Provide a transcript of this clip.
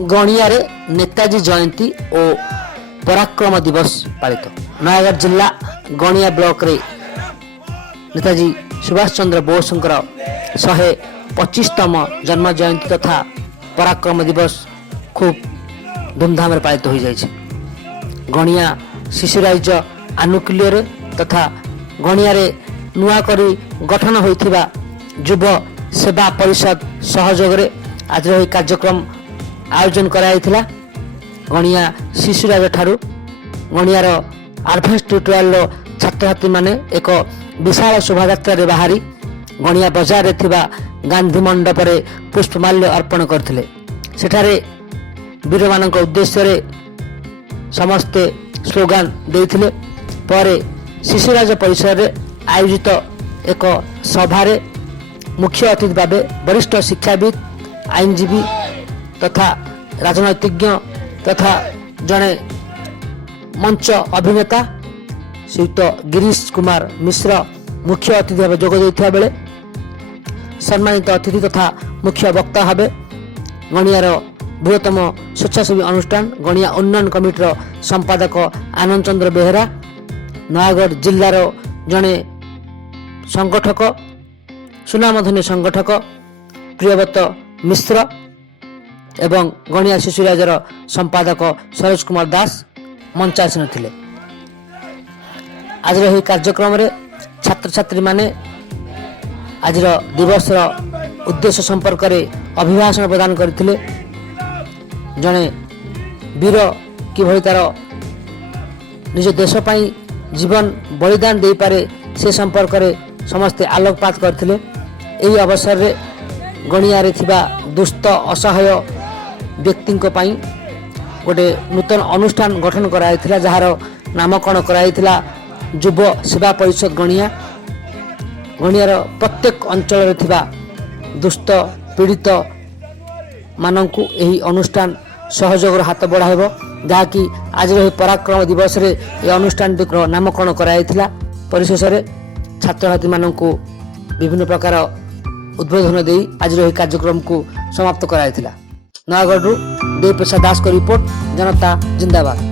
गणिया नेताजी जयंती और पराक्रम दिवस पालित। नयागढ़ जिला गणिया ब्लॉक रे नेताजी सुभाष चंद्र बोस 125तम जन्म जयंती तथा पराक्रम दिवस खूब धूमधाम पालित हो जाए। गणिया शिशुराइज आनुकूल्य तथा गणिया नुआ करी गठन होइथिबा युव सेवा परिषद सहयोग आज यह कार्यक्रम आयोजन कराइथिला। गणिया शिशुराज ठारू गणियार आडभान्स ट्यूटोरियल छात्र छात्री माने एक विशाल शोभायात्रा बाहरी गणिया बजार रे थिबा गांधी मंडप रे पुष्पमाल्य अर्पण करथिले। सेठारे वीर मानक उद्देश्य रे समस्ते स्लोगान देथिले। पर शिशुराज परिसर रे आयोजित एक सभा रे मुख्य अतिथि भावे वरिष्ठ शिक्षाविद आईनजीवी तथा राजनैतिज्ञ तथा जड़े मंच अभिनेता श्रीयुक्त गिरीश कुमार मिश्र मुख्य अतिथि भाव जोग देथिबा बेले सम्मानित अतिथि तथा मुख्य वक्ता भावे गणियार बृहत्तम स्वेच्छासेवी अनुष्ठान गणिया उन्नयन कमिटीर संपादक आनंद चंद्र बेहेरा, नयागढ़ जिलार जड़े संगठक सुनामधन्य संगठक प्रियव्रत मिश्र एवं गणिया शिशुराजर संपादक सरोज कुमार दास मंच आसी नथिले। आज यह कार्यक्रम रे छात्र छात्री माने आज दिवस उद्देश्य संपर्क रे अभिभाषण प्रदान करथिले। जड़े वीर किभଳି तार निज देश पाई जीवन बलिदान दे पारे से संपर्क रे समस्ते आलोकपात करथिले। एही अवसर रे गणिया रे थिबा दुष्ट असहाय व्यक्ति पाई गोटे नूतन अनुष्ठान गठन कराइथिला जहार नामकरण कराइथिला युव सेवा परिषद गणिया। गणियार प्रत्येक अंचल रे थिबा दुष्ट पीड़ित माननकु एही अनुष्ठान सहयोग हाथ बढ़ाइब जहाँकि आज यह पराक्रम दिवस रे यह अनुष्ठान नामकरण कराइथिला। परिशेष रे छात्र छात्री माननकु विभिन्न प्रकार उद्बोधन दे आज यह कार्यक्रम को समाप्त कराइथिला। नयागढ़ देव प्रसाद दास को रिपोर्ट, जनता जिंदाबाद।